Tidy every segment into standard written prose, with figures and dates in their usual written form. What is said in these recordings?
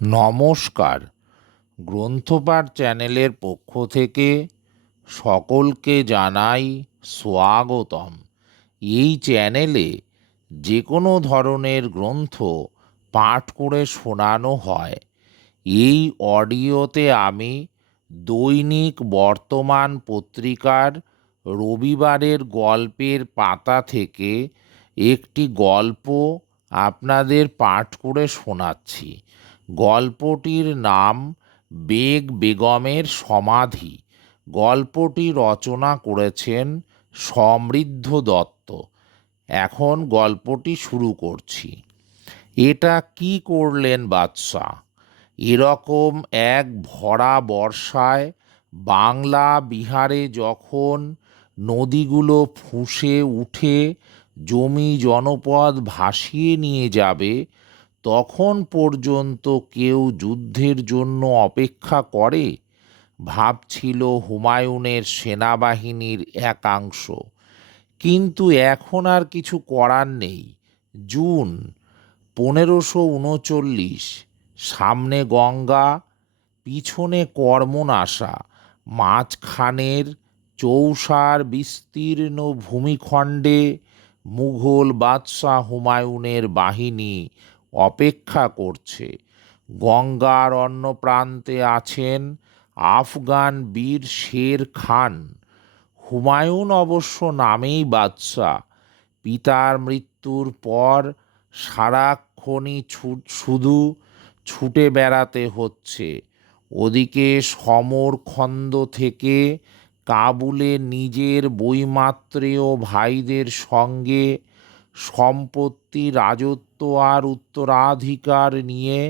নমস্কার। গ্রন্থপাঠ চ্যানেলের পক্ষ থেকে সকলকে জানাই স্বাগতম। এই চ্যানেলে যে কোনো ধরনের গ্রন্থ পাঠ করে শোনানো হয়। এই অডিওতে আমি দৈনিক বর্তমান পত্রিকার রবিবারের গল্পের পাতা থেকে একটি গল্প আপনাদের পাঠ করে শোনাচ্ছি। গল্পটির নাম বেগ বেগমের সমাধি। গল্পটি রচনা করেছেন সমৃদ্ধ দত্ত। এখন গল্পটি শুরু করছি। এটা কি করলেন বাদশাহ? এরকম এক ভরা বর্ষায় বাংলা বিহারে যখন নদীগুলো ফুঁসে উঠে জমি জনপদ ভাসিয়ে নিয়ে যাবে, তখন পর্যন্ত কেউ যুদ্ধের জন্য অপেক্ষা করে? ভাবছিল হুমায়ুনের সেনাবাহিনীর একাংশ। কিন্তু এখন আর কিছু করার নেই। জুন 1539। সামনে গঙ্গা, পিছনে কর্মনাশা, মাঝখানের চৌসার বিস্তীর্ণ ভূমিখণ্ডে মুঘল বাদশাহ হুমায়ুনের বাহিনী অপেক্ষা করছে। গঙ্গার অন্য প্রান্তে আছেন আফগান বীর শের খান। হুমায়ুন অবশ্য নামেই বাদশাহ। পিতার মৃত্যুর পর সারাক্ষণই শুধু ছুটে বেড়াতে হচ্ছে। ওদিকে সমরখন্দ থেকে কাবুলে নিজের বৈমাত্রেয় ভাইদের সঙ্গে সম্পত্তি, রাজত্ব আর উত্তরাধিকার নিয়ে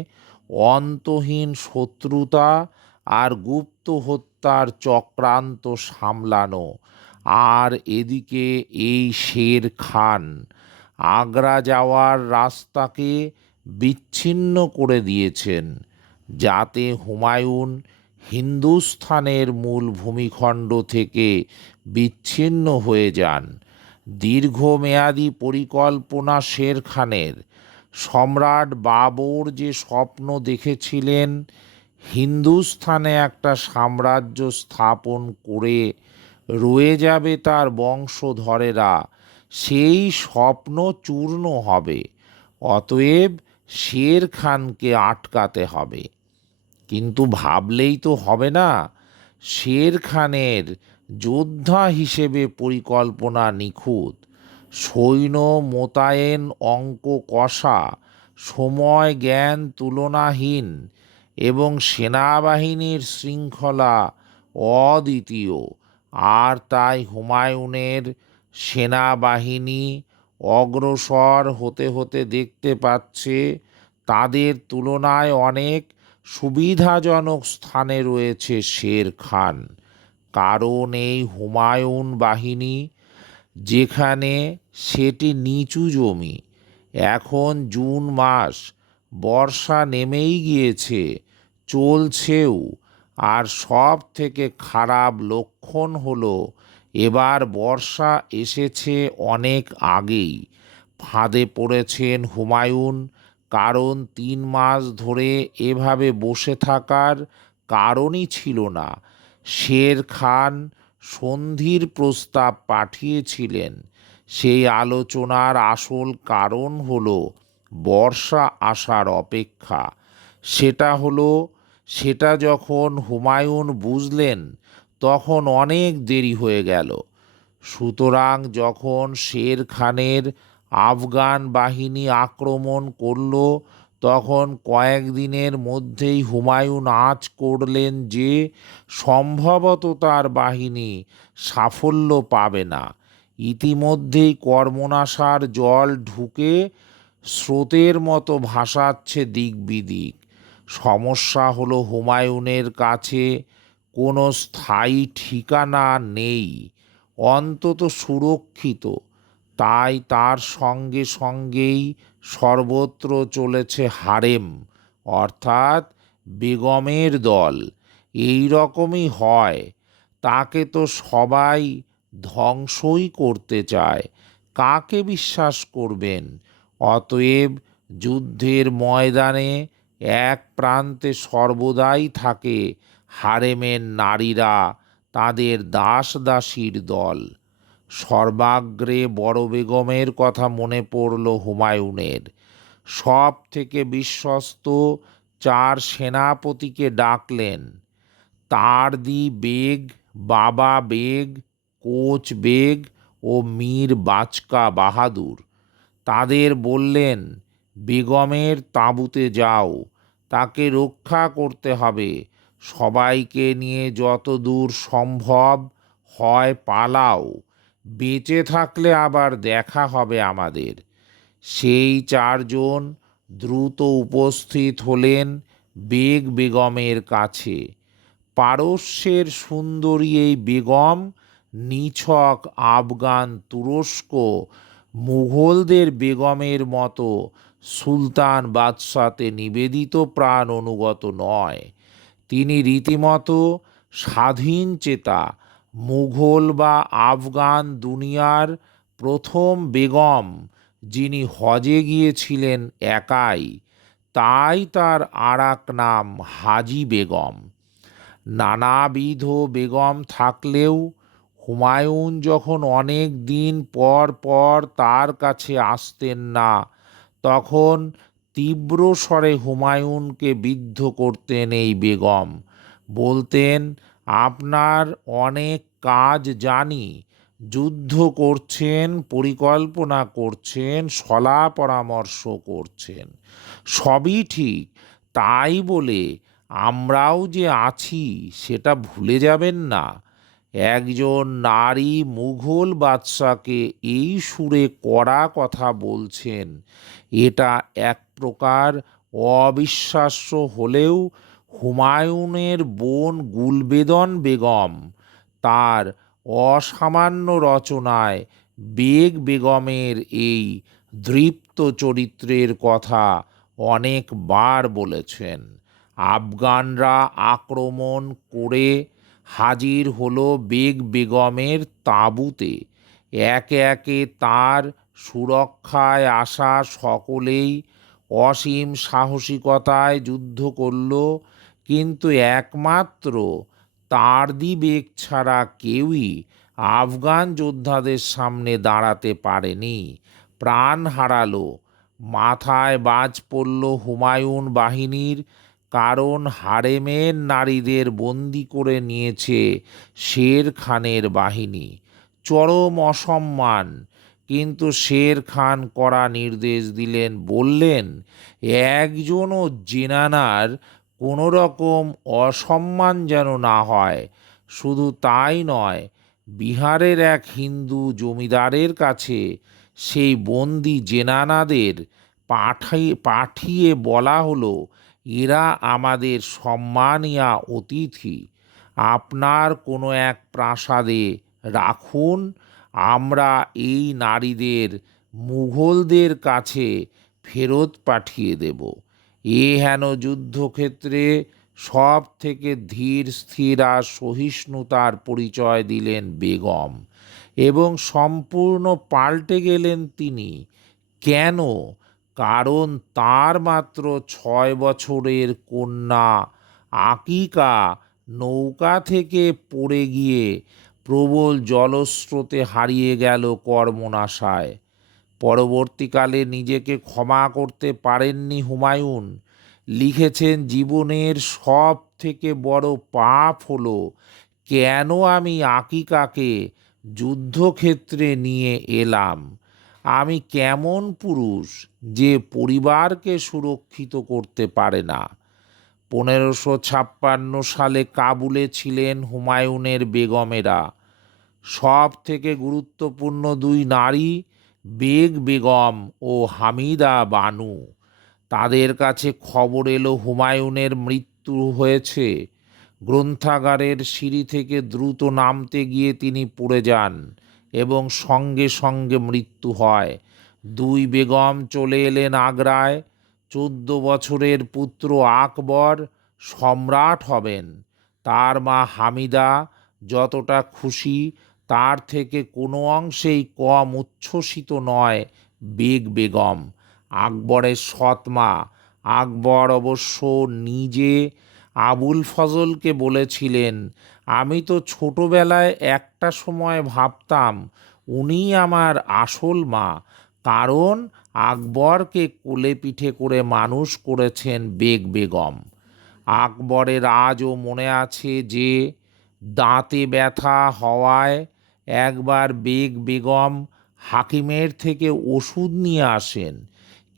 অন্তহীন শত্রুতা আর গুপ্ত হত্যার চক্রান্ত সামলানো। আর এদিকে এই শের খান আগ্রা যাওয়ার রাস্তাকে বিচ্ছিন্ন করে দিয়েছেন, যাতে হুমায়ুন হিন্দুস্থানের মূল ভূমিখণ্ড থেকে বিচ্ছিন্ন হয়ে যান। দীর্ঘমেয়াদী পরিকল্পনা শের খানের। সম্রাট বাবর যে স্বপ্ন দেখেছিলেন হিন্দুস্থানে একটা সাম্রাজ্য স্থাপন করে রয়ে যাবে তার বংশধরেরা, সেই স্বপ্ন চূর্ণ হবে। অতএব শের খানকে আটকাতে হবে। কিন্তু ভাবলেই তো হবে না। শের খানের যোদ্ধা হিসেবে পরিকল্পনা নিখুঁত, সৈন্য মোতায়েন অঙ্ক কষা, সময় জ্ঞান তুলনাহীন এবং সেনাবাহিনীর শৃঙ্খলা অদ্বিতীয়। আর তাই হুমায়ুনের সেনাবাহিনী অগ্রসর হতে হতে দেখতে পাচ্ছে তাদের তুলনায় অনেক সুবিধাজনক স্থানে রয়েছে শের খান। কারণ এই হুমায়ুন বাহিনী যেখানে সেটি নিচু জমি। এখন জুন মাস, বর্ষা নেমেই গিয়েছে, চলছেও। আর সব থেকে খারাপ লক্ষণ হলো এবার বর্ষা এসেছে অনেক আগেই। ফাঁদে পড়েছেন হুমায়ুন। কারণ 3 মাস ধরে এভাবে বসে থাকার কারণই ছিল না। শের খান সন্ধির প্রস্তাব পাঠিয়েছিলেন। সেই আলোচনার আসল কারণ হলো বর্ষা আসার অপেক্ষা। সেটা যখন হুমায়ুন বুঝলেন তখন অনেক দেরি হয়ে গেল। সুতরাং যখন শের খানের আফগান বাহিনী আক্রমণ করল, তখন কয়েকদিনের মধ্যেই হুমায়ুন আঁচ করলেন যে সম্ভবত তার বাহিনী সাফল্য পাবে না। ইতিমধ্যেই কর্মনাশার জল ঢুকে স্রোতের মতো ভাসাচ্ছে দিক বিদিক। সমস্যা হলো হুমায়ুনের কাছে কোনো স্থায়ী ঠিকানা নেই, অন্তত সুরক্ষিত। তাই তার সঙ্গে সঙ্গেই সর্বত্র চলেছে হারেম, অর্থাৎ বেগমের দল। এই রকমই হয়। তাকে তো সবাই ধ্বংসই করতে চায়। কাকে বিশ্বাস করবেন? অতএব যুদ্ধের ময়দানে এক প্রান্তে সর্বদাই থাকে হারেমের নারীরা, তাদের দাস দাসীর দল। সর্বাগ্রে বড় বেগমের কথা মনে পড়ল হুমায়ুনের। সব থেকে বিশ্বস্ত 4 সেনাপতিকে ডাকলেন। তারদি বেগ, বাবা বেগ, কোচ বেগ ও মীর বাচকা বাহাদুর। তাদের বললেন, বেগমের তাঁবুতে যাও, তাকে রক্ষা করতে হবে। সবাইকে নিয়ে যত দূর সম্ভব হয় পালাও, বেঁচে থাকলে আবার দেখা হবে আমাদের। সেই 4 জন দ্রুত উপস্থিত হলেন বেগ বেগমের কাছে। পারস্যের সুন্দরী এই বেগম নিছক আফগান, তুরস্ক, মুঘলদের বেগমের মতো সুলতান বাদশাতে নিবেদিত প্রাণ অনুগত নয়। তিনি রীতিমতো স্বাধীন চেতা, মুঘল বা আফগান দুনিয়ার প্রথম বেগম, যিনি হজে গিয়েছিলেন একাই। তাই তার আরেক নাম হাজি বেগম। নানাবিধ বেগম থাকলেও হুমায়ুন যখন অনেক দিন পর পর তার কাছে আসতেন না, তখন তীব্র স্বরে হুমায়ুনকে বিদ্ধ করতেন এই বেগম। বলতেন, আপনার অনেক কাজ জানি, যুদ্ধ করছেন, পরিকল্পনা করছেন, সলা পরামর্শ করছেন, সবই ঠিক। তাই বলে আমরাও যে আছি সেটা ভুলে যাবেন না। একজন নারী মুঘল বাদশাকে এই সুরে কড়া কথা বলছেন, এটা এক প্রকার অবিশ্বাস্য হলেও হুমায়ুনের বোন গুলবেদন বেগম তার অসামান্য রচনায় বেগ বেগমের এই দৃপ্ত চরিত্রের কথা অনেকবার বলেছেন। আফগানরা আক্রমণ করে হাজির হলো বেগ বেগমের তাঁবুতে। একে একে তার সুরক্ষায় আসা সকলেই অসীম সাহসিকতায় যুদ্ধ করল, কিন্তু একমাত্র তারদি বেগ ছাড়া কেউই আফগান যোদ্ধাদের সামনে দাঁড়াতে পারেনি। প্রাণ হারালো। মাথায় বাজ পড়ল হুমায়ুন বাহিনীর, কারণ হারেমের নারীদের বন্দি করে নিয়েছে শের খানের বাহিনী। চরম অসম্মান। কিন্তু শের খান কড়া নির্দেশ দিলেন, বললেন, একজনও জেনানার কোনো রকম অসম্মান যেন না হয়। শুধু তাই নয়, বিহারের এক হিন্দু জমিদারের কাছে সেই বন্দি জেনানাদের পাঠিয়ে বলা হলো, এরা আমাদের সম্মানীয় অতিথি, আপনার কোনো এক প্রাসাদে রাখুন, আমরা এই নারীদের মুঘলদের কাছে ফেরত পাঠিয়ে দেব। এ হেন যুদ্ধক্ষেত্রে সব থেকে ধীর স্থির আর সহিষ্ণুতার পরিচয় দিলেন বেগম, এবং সম্পূর্ণ পাল্টে গেলেন তিনি। কেন? কারণ তার মাত্র 6 বছরের কন্যা আকিকা নৌকা থেকে পড়ে গিয়ে প্রবল জলস্রোতে হারিয়ে গেল কর্মনাশায়। পরবর্তীকালে নিজেকে ক্ষমা করতে পারেননি হুমায়ুন। লিখেছেন, জীবনের সব থেকে বড় পাপ হলো, কেন আমি আকিকাকে যুদ্ধক্ষেত্রে নিয়ে এলাম। আমি কেমন পুরুষ যে পরিবারকে সুরক্ষিত করতে পারে না। 1556 সালে কাবুলে ছিলেন হুমায়ুনের বেগমেরা। সব থেকে গুরুত্বপূর্ণ 2 নারী বেগ বেগম ও হামিদা বানু। তাদের কাছে খবর এলো হুমায়ুনের মৃত্যু হয়েছে। গ্রন্থাগারের সিঁড়ি থেকে দ্রুত নামতে গিয়ে তিনি পড়ে যান এবং সঙ্গে সঙ্গে মৃত্যু হয়। 2 বেগম চলে এলেন আগ্রায়। 14 বছরের পুত্র আকবর সম্রাট হবেন। তার মা হামিদা যতটা খুশি, তার থেকে কোনো অংশেই কম উচ্ছ্বসিত নয় বেগ বেগম, আকবরের সৎ মা। আকবর অবশ্য নিজে আবুল ফজলকে বলেছিলেন, আমি তো ছোটবেলায় একটা সময় ভাবতাম উনিই আমার আসল মা, কারণ আকবরকে কোলে পিঠে করে মানুষ করেছেন বেগ বেগম। আকবরের আজও মনে আছে যে দাঁতে ব্যথা হওয়ায় একবার বেগ বেগম হাকিমের থেকে ওষুধ নিয়ে আসেন,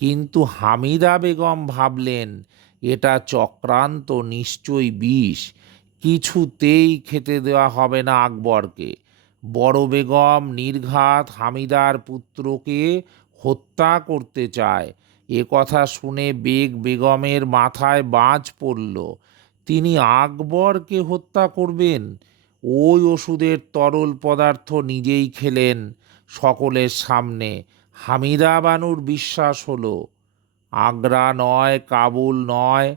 কিন্তু হামিদা বেগম ভাবলেন এটা চক্রান্ত, নিশ্চয়ই বিষ, কিছুতেই খেতে দেওয়া হবে না আকবরকে। বড় বেগম নির্ঘাত হামিদার পুত্রকে হত্যা করতে চায়। এ কথা শুনে বেগ বেগমের মাথায় বাজ পড়ল। তিনি আকবরকে হত্যা করবেন? ওই ওষুধের তরল পদার্থ নিজেই খেলেন সকলের সামনে। হামিদা বানুর বিশ্বাস হলো আগ্রা নয়, কাবুল নয়,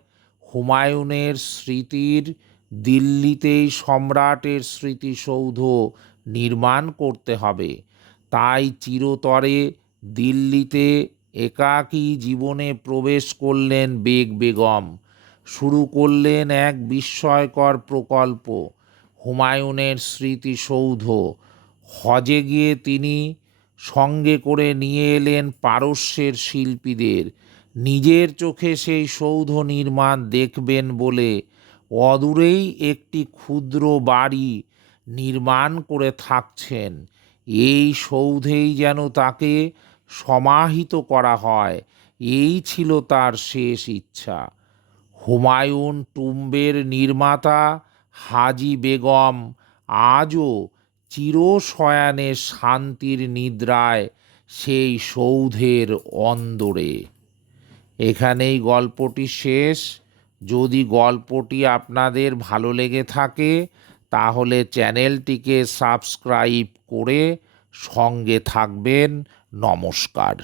হুমায়ুনের স্মৃতির দিল্লিতেই সম্রাটের স্মৃতিসৌধ নির্মাণ করতে হবে। তাই চিরতরে দিল্লিতে একাকী জীবনে প্রবেশ করলেন বেগ বেগম। শুরু করলেন এক বিস্ময়কর প্রকল্প, হুমায়ুনের স্মৃতিসৌধ। হজে গিয়ে তিনি সঙ্গে করে নিয়ে এলেন পারস্যের শিল্পীদের। নিজের চোখে সেই সৌধ নির্মাণ দেখবেন বলে অদূরেই একটি ক্ষুদ্র বাড়ি নির্মাণ করে থাকছেন। এই সৌধেই যেন তাকে সমাহিত করা হয়, এই ছিল তার শেষ ইচ্ছা। হুমায়ুন টুম্বের নির্মাতা হাজি বেগম আজও চিরশয়ানে শান্তির নিদ্রায় সেই সৌধের অন্দরে। এখানেই গল্পটি শেষ। যদি গল্পটি আপনাদের ভালো লেগে থাকে তাহলে চ্যানেলটিকে সাবস্ক্রাইব করে সঙ্গে থাকবেন। নমস্কার।